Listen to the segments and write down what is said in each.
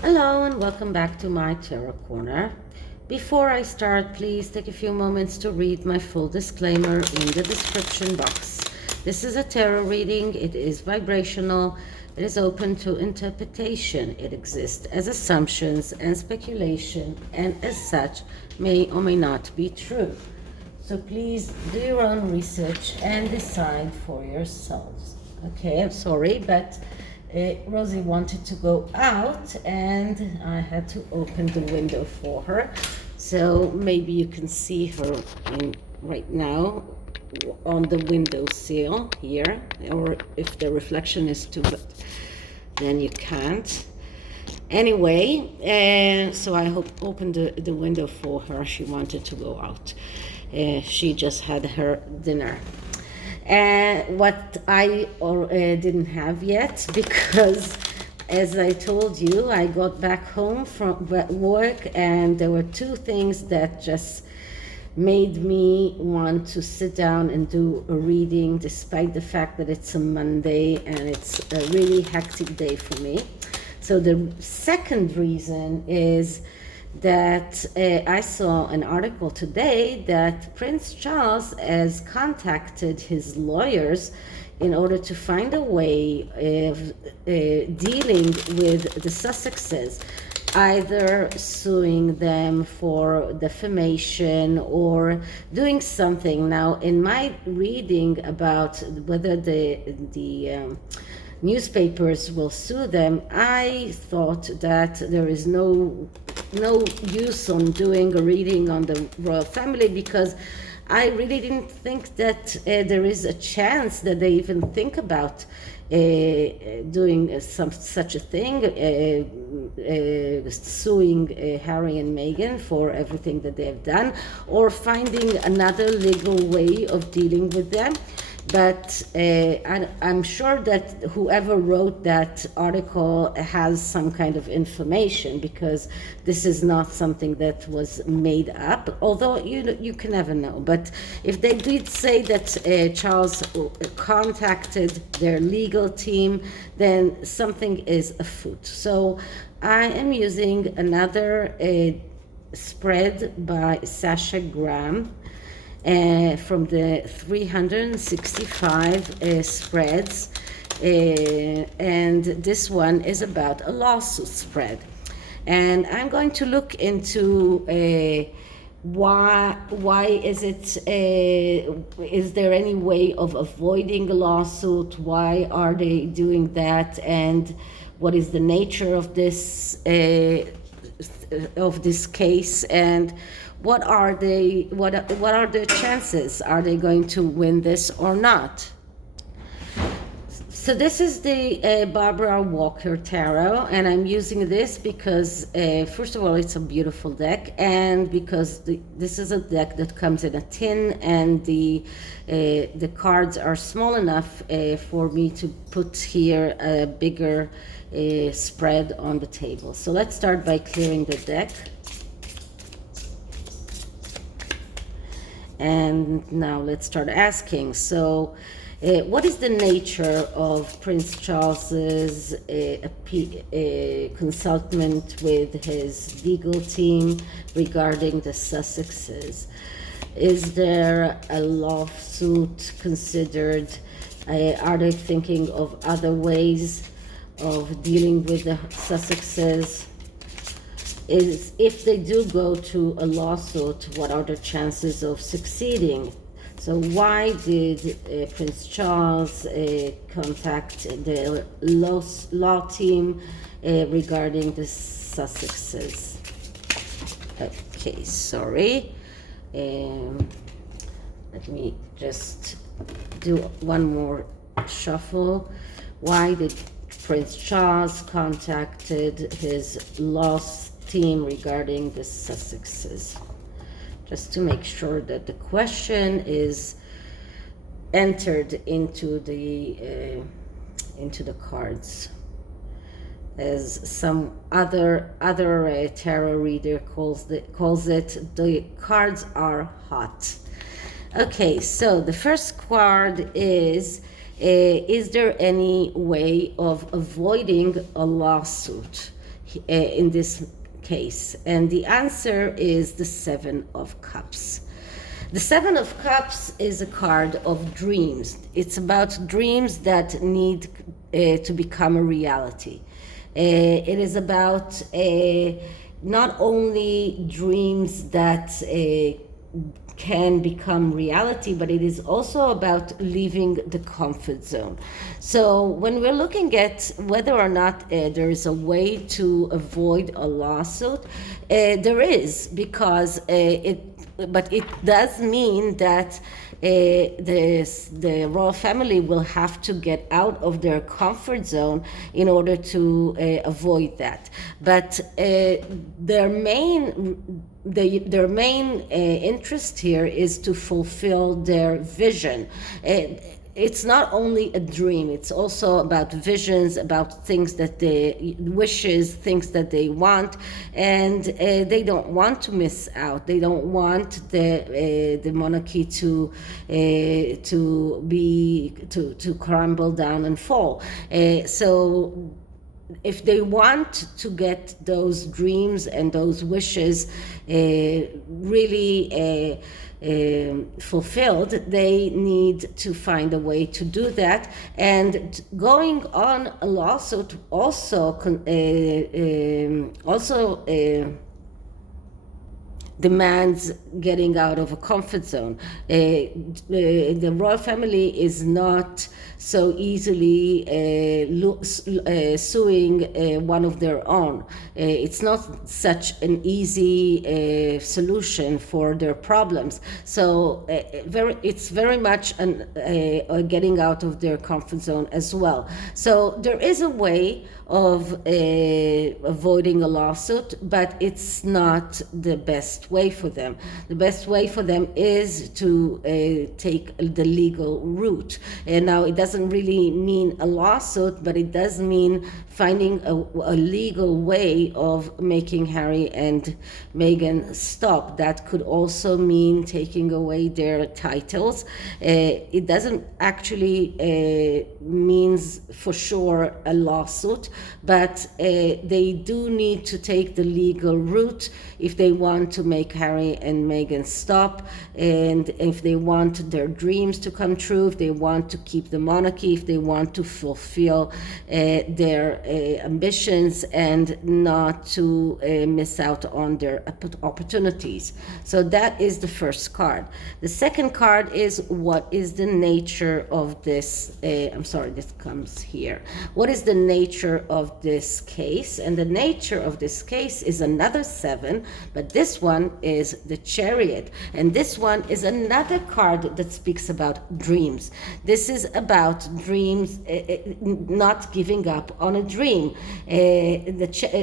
Hello and welcome back to my Tarot Corner. Before I start, please take a few moments to read my full disclaimer in the description box. This is a tarot reading. It is vibrational. It is open to interpretation. It exists as assumptions and speculation, and as such may or may not be true. So please do your own research and decide for yourselves. Okay, I'm sorry, but Rosie wanted to go out and I had to open the window for her. So maybe you can see her right now on the windowsill here, or if the reflection is too bad, then you can't. Anyway, so I opened the window for her. She wanted to go out. She just had her dinner. What I didn't have yet, because as I told you, I got back home from work and there were two things that just made me want to sit down and do a reading, despite the fact that it's a Monday and it's a really hectic day for me. So the second reason is that I saw an article today that Prince Charles has contacted his lawyers in order to find a way of dealing with the Sussexes, either suing them for defamation or doing something. Now, in my reading about whether the newspapers will sue them, I thought that there is no use on doing a reading on the royal family, because I really didn't think that there is a chance that they even think about doing such a thing, suing Harry and Meghan for everything that they have done, or finding another legal way of dealing with them. But I'm sure that whoever wrote that article has some kind of information, because this is not something that was made up, although you can never know. But if they did say that Charles contacted their legal team, then something is afoot. So I am using another spread by Sasha Graham, from the 365 spreads, and this one is about a lawsuit spread. And I'm going to look into why is it, is there any way of avoiding a lawsuit? Why are they doing that? And what is the nature of this case? And what are the chances? Are they going to win this or not? So this is the Barbara Walker Tarot, and I'm using this because first of all, it's a beautiful deck, and because this is a deck that comes in a tin, and the cards are small enough for me to put here a bigger spread on the table. So let's start by clearing the deck. And now let's start asking. So what is the nature of Prince Charles's consultant with his legal team regarding the Sussexes? Is there a lawsuit considered? Are they thinking of other ways of dealing with the Sussexes? Is if they do go to a lawsuit, what are the chances of succeeding? So why did Prince Charles contact the law team regarding the Sussexes? Okay, sorry. Let me just do one more shuffle. Why did Prince Charles contacted his law team regarding the Sussexes? Just to make sure that the question is entered into the cards, as some other tarot reader calls it, the cards are hot. Okay, so the first card is there any way of avoiding a lawsuit? in this case? And the answer is the Seven of Cups. The Seven of Cups is a card of dreams. It's about dreams that need to become a reality. It is about not only dreams that can become reality, but it is also about leaving the comfort zone. So when we're looking at whether or not there is a way to avoid a lawsuit, there is, because but it does mean that the royal family will have to get out of their comfort zone in order to avoid that. But their main interest here is to fulfill their vision. It's not only a dream, it's also about visions, about things that they wishes, things that they want, and they don't want to miss out. They don't want the monarchy to crumble down and fall. So if they want to get those dreams and those wishes really fulfilled, they need to find a way to do that. And going on a lawsuit also demands getting out of a comfort zone. The royal family is not so easily suing one of their own. It's not such an easy solution for their problems. So it's very much getting out of their comfort zone as well. So there is a way of avoiding a lawsuit, but it's not the best way for them. The best way for them is to take the legal route. And now it doesn't really mean a lawsuit, but it does mean finding a legal way of making Harry and Meghan stop. That could also mean taking away their titles. It doesn't actually means for sure a lawsuit, but they do need to take the legal route if they want to make Harry and Meghan stop, and if they want their dreams to come true, if they want to keep the monarchy, if they want to fulfill their ambitions and not to miss out on their opportunities. So that is the first card. The second card is, what is the nature of this? This comes here. What is the nature of this case? And the nature of this case is another seven, but this one is the Chariot. And this one is another card that speaks about dreams. This is about dreams, not giving up on a dream.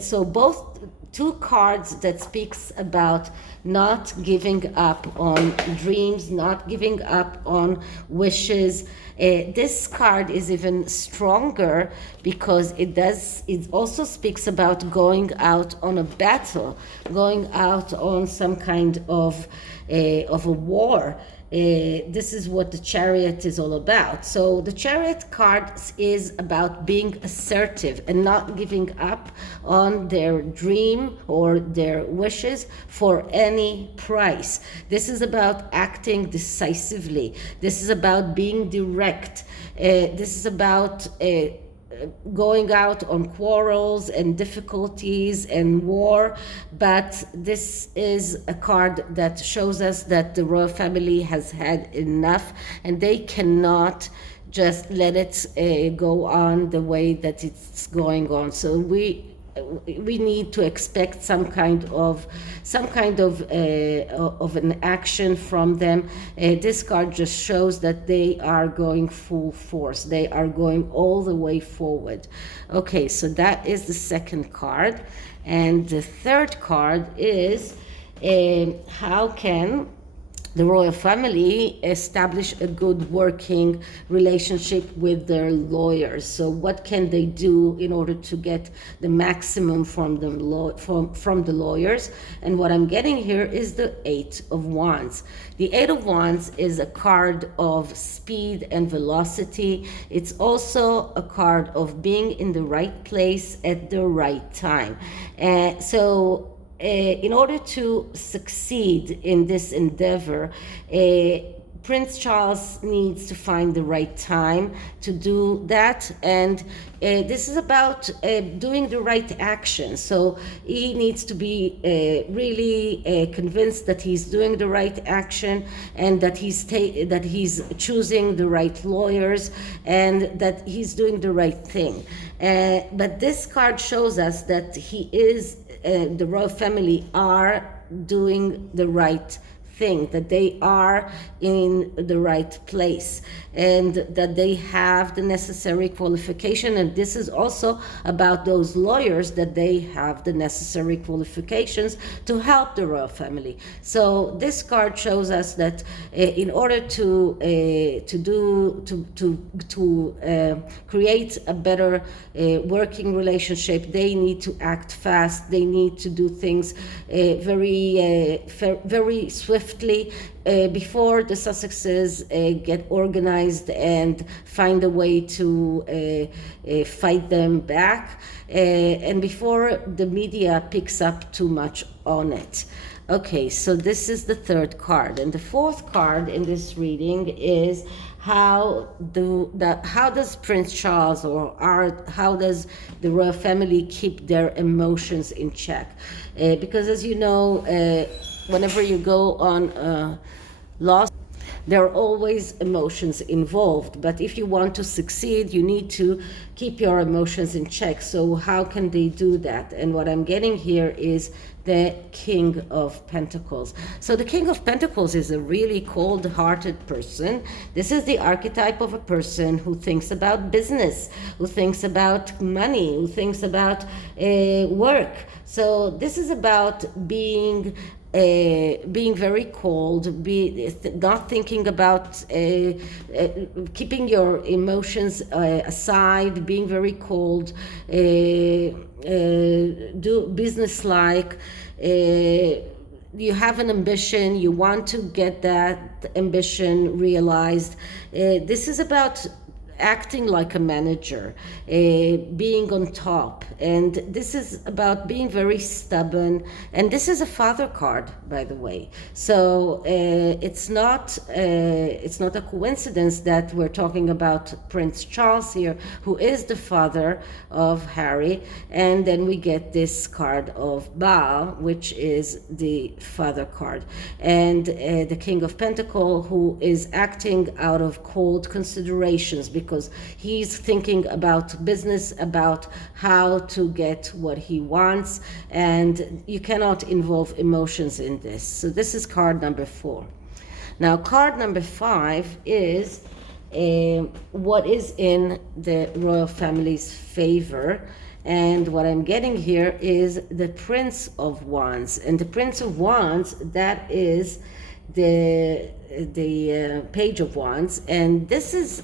So both two cards that speaks about not giving up on dreams, not giving up on wishes. This card is even stronger because it also speaks about going out on a battle, going out on some kind of a war. This is what the Chariot is all about. So the Chariot card is about being assertive and not giving up on their dream or their wishes for any price. This is about acting decisively. This is about being direct. This is about going out on quarrels and difficulties and war, but this is a card that shows us that the royal family has had enough and they cannot just let it go on the way that it's going on. So we need to expect some kind of an action from them. This card just shows that they are going full force. They are going all the way forward. Okay, so that is the second card. And the third card is how can the royal family establish a good working relationship with their lawyers. So what can they do in order to get the maximum from from the lawyers? And what I'm getting here is the Eight of Wands. The Eight of Wands is a card of speed and velocity. It's also a card of being in the right place at the right time. In order to succeed in this endeavor, Prince Charles needs to find the right time to do that, and this is about doing the right action. So he needs to be really convinced that he's doing the right action, and that he's choosing the right lawyers, and that he's doing the right thing. But this card shows us that the royal family are doing the right thing, that they are in the right place, and that they have the necessary qualification. And this is also about those lawyers, that they have the necessary qualifications to help the royal family. So this card shows us that in order to create a better working relationship, they need to act fast. They need to do things very swiftly before the Sussexes get organized and find a way to fight them back, and before the media picks up too much on it. Okay, so this is the third card, and the fourth card in this reading is how does Prince Charles how does the royal family keep their emotions in check? Because as you know, whenever you go on loss, there are always emotions involved. But if you want to succeed, you need to keep your emotions in check. So how can they do that? And what I'm getting here is the King of Pentacles. So the King of Pentacles is a really cold-hearted person. This is the archetype of a person who thinks about business, who thinks about money, who thinks about work. So this is about being very cold, not thinking about keeping your emotions aside, being very cold, do business-like. You have an ambition, you want to get that ambition realized. This is about acting like a manager, being on top, and this is about being very stubborn. And this is a father card, by the way, so it's not a coincidence that we're talking about Prince Charles here, who is the father of Harry, and then we get this card of Baal, which is the father card, and the King of Pentacles, who is acting out of cold considerations, because he's thinking about business, about how to get what he wants, and you cannot involve emotions in this. So this is card number 4. Now card number 5 is what is in the royal family's favor. And what I'm getting here is the Prince of Wands. And the Prince of Wands, that is the Page of Wands. And this is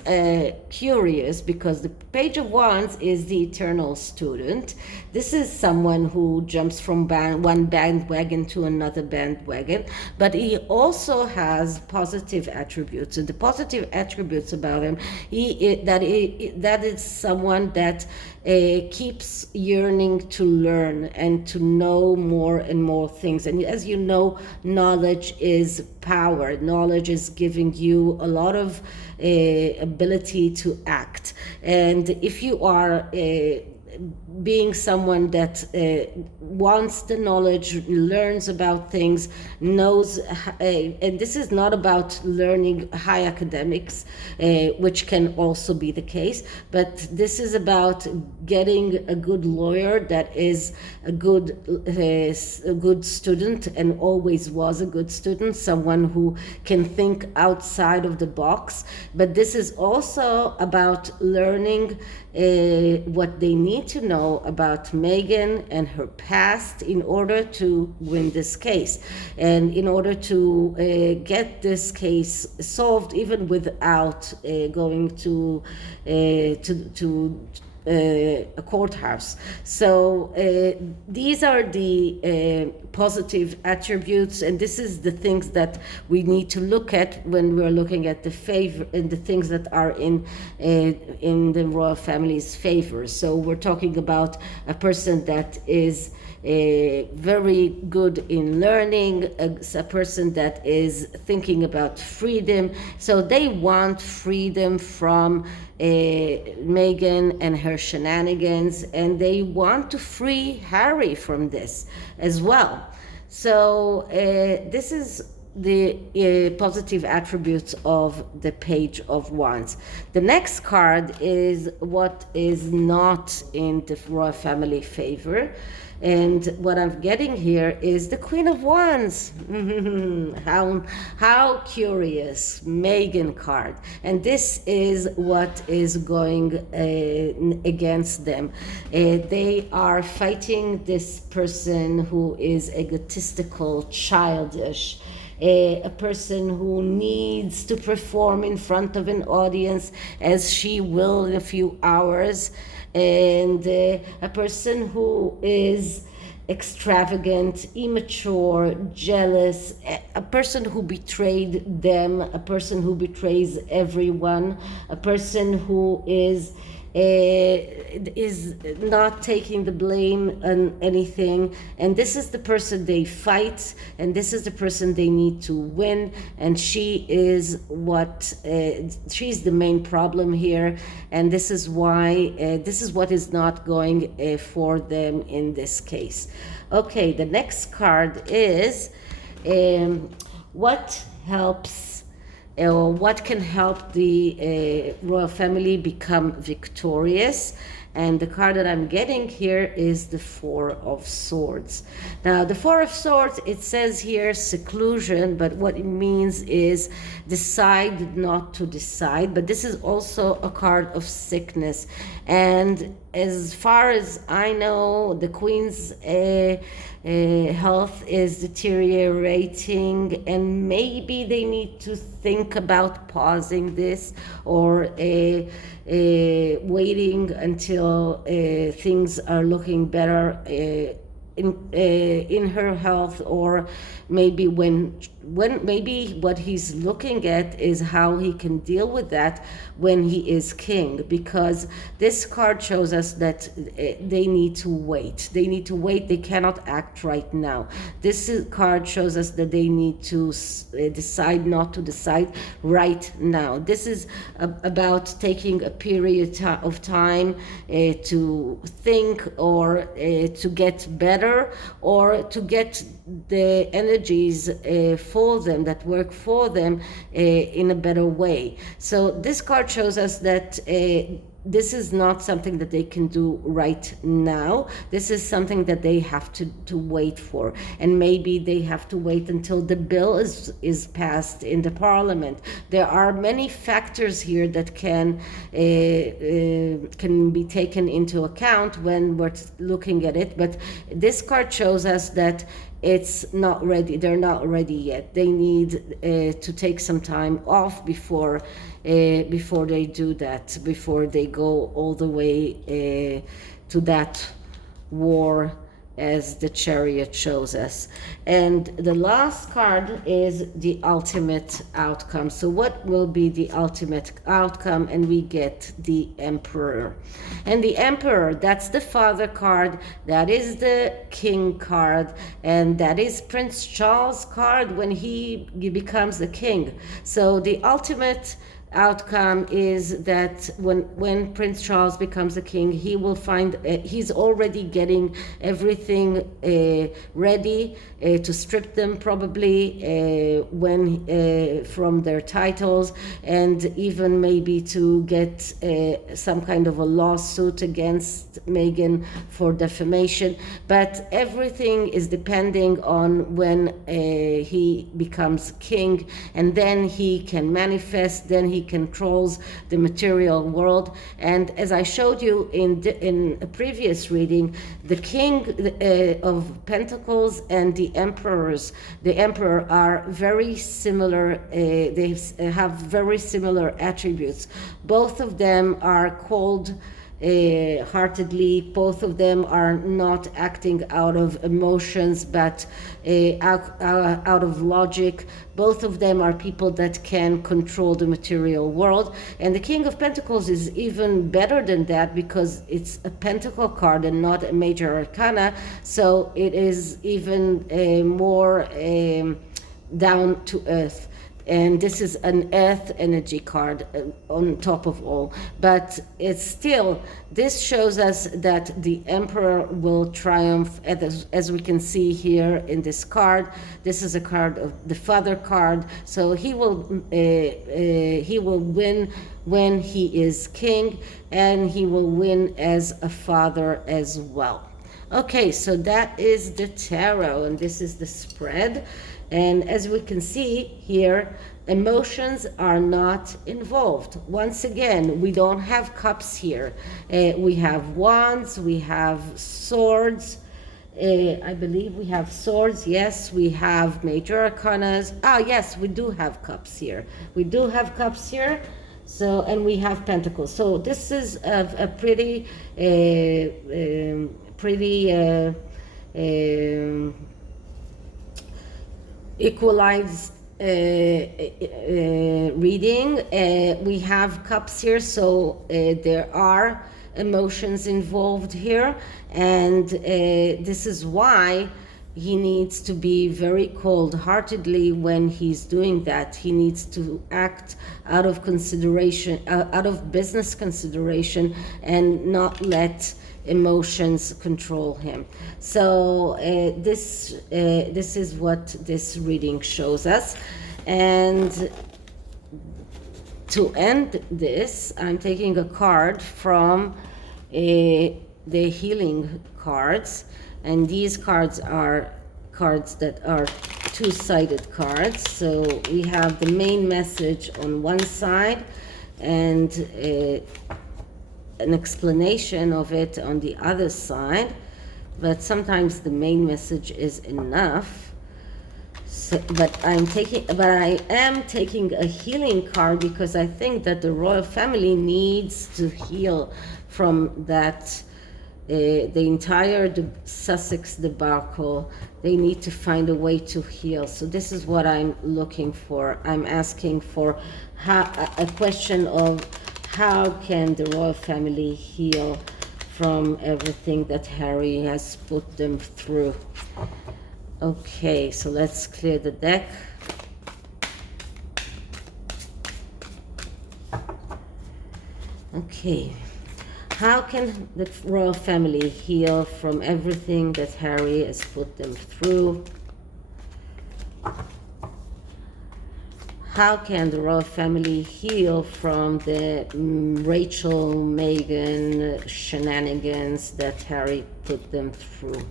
curious, because the Page of Wands is the eternal student. This is someone who jumps from one bandwagon to another bandwagon, but he also has positive attributes. And the positive attributes about him, that is someone that keeps yearning to learn and to know more and more things. And as you know, knowledge is power. Knowledge is giving you a lot of ability to act. And if you are being someone that wants the knowledge, learns about things, knows, and this is not about learning high academics, which can also be the case, but this is about getting a good lawyer that is a good student, and always was a good student, someone who can think outside of the box. But this is also about learning what they need to know know about Meghan and her past in order to win this case, and in order to get this case solved, even without going to a courthouse. So these are the positive attributes, and this is the things that we need to look at when we're looking at the favor and the things that are in the royal family's favor. So we're talking about a person that is very good in learning, a person that is thinking about freedom. So they want freedom from Meghan and her shenanigans, and they want to free Harry from this as well. So this is the positive attributes of the Page of Wands. The next card is what is not in the royal family favor. And what I'm getting here is the Queen of Wands. How curious. Meghan card. And this is what is going against them. They are fighting this person who is egotistical, childish, a person who needs to perform in front of an audience, as she will in a few hours, and a person who is extravagant, immature, jealous, a person who betrayed them, a person who betrays everyone, a person who is not taking the blame on anything. And this is the person they fight, and this is the person they need to win, and she is what she's the main problem here, and this is why this is what is not going for them in this case. Okay, the next card is what helps or what can help the royal family become victorious. And the card that I'm getting here is the Four of Swords. Now, the Four of Swords, it says here seclusion, but what it means is decide not to decide. But this is also a card of sickness. And as far as I know, the Queen's health is deteriorating, and maybe they need to think about pausing this or waiting until things are looking better in her health, or maybe when maybe what he's looking at is how he can deal with that when he is king, because this card shows us that they need to wait. They cannot act right now. This card shows us that they need to decide not to decide right now. This is about taking a period of time to think, or to get better, or to get the energies for them that work for them in a better way. So this card shows us that this is not something that they can do right now. This is something that they have to wait for, and maybe they have to wait until the bill is passed in the parliament. There are many factors here that can be taken into account when we're looking at it, but this card shows us that it's not ready. They're not ready yet. They need to take some time off before they do that, before they go all the way to that war, as the Chariot shows us. And the last card is the ultimate outcome. So what will be the ultimate outcome? And we get the Emperor. And the Emperor, that's the father card, that is the king card, and that is Prince Charles' card when he becomes the king. So the ultimate outcome is that when Prince Charles becomes a king, he will find he's already getting everything ready to strip them probably when from their titles, and even maybe to get some kind of a lawsuit against Meghan for defamation. But everything is depending on when he becomes king, and then he can manifest, then he controls the material world. And as I showed you in a previous reading, the King of Pentacles and the Emperor are very similar. They have very similar attributes. Both of them are cold heartedly. Both of them are not acting out of emotions, but out of logic. Both of them are people that can control the material world. And the King of Pentacles is even better than that, because it's a pentacle card and not a major arcana, so it is even more down to earth. And this is an earth energy card on top of all. But it's still, this shows us that the Emperor will triumph, as we can see here in this card. This is a card of the Father card. So he will win when he is king, and he will win as a father as well. Okay, so that is the tarot, and this is the spread. And as we can see here, emotions are not involved. Once again, we don't have cups here. We have wands, we have swords. I believe we have swords. Yes, we have major arcanas. Ah, yes, we do have cups here. We do have cups here. So, and we have pentacles. So this is a pretty equalized reading. We have cups here, so there are emotions involved here, and this is why he needs to be very cold-heartedly when he's doing that. He needs to act out of consideration, out of business consideration, and not let emotions control him. So this is what this reading shows us. And to end this, I'm taking a card from the healing cards, and these cards are cards that are two-sided cards. So we have the main message on one side and an explanation of it on the other side, but sometimes the main message is enough. So, but I am taking a healing card because I think that the royal family needs to heal from that, the entire Sussex debacle. They need to find a way to heal. So this is what I'm looking for. I'm asking for a question of how can the royal family heal from everything that Harry has put them through. Okay, so let's clear the deck. Okay, how can the royal family heal from everything that Harry has put them through? How can the royal family heal from the Rachel, Meghan shenanigans that Harry put them through?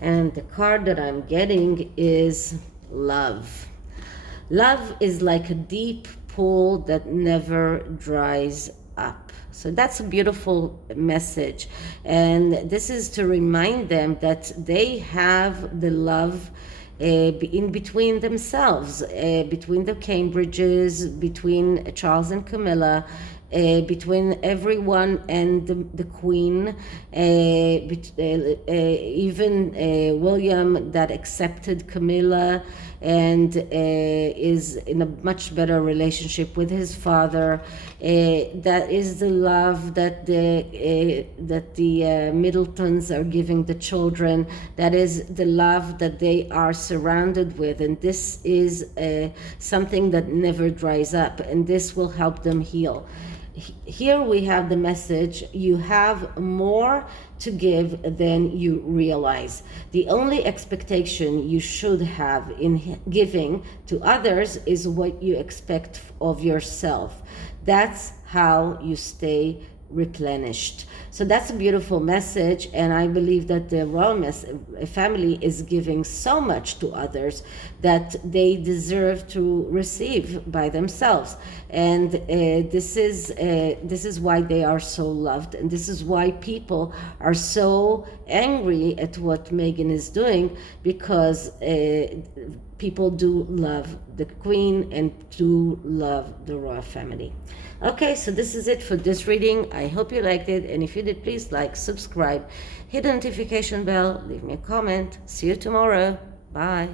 And the card that I'm getting is love. Love is like a deep pool that never dries up. So that's a beautiful message. And this is to remind them that they have the love in between themselves, between the Cambridges, between Charles and Camilla, between everyone and the Queen, even William that accepted Camilla and is in a much better relationship with his father. That is the love that the Middletons are giving the children. That is the love that they are surrounded with, and this is something that never dries up, and this will help them heal. Here we have the message: you have more to give than you realize. The only expectation you should have in giving to others is what you expect of yourself. That's how you stay replenished. So that's a beautiful message, and I believe that the royal family is giving so much to others that they deserve to receive by themselves, and this is why they are so loved, and this is why people are so angry at what Meghan is doing, because people do love the Queen and do love the royal family. Okay, so this is it for this reading. I hope you liked it, and if you did, please like, subscribe, hit the notification bell, leave me a comment. See you tomorrow. Bye.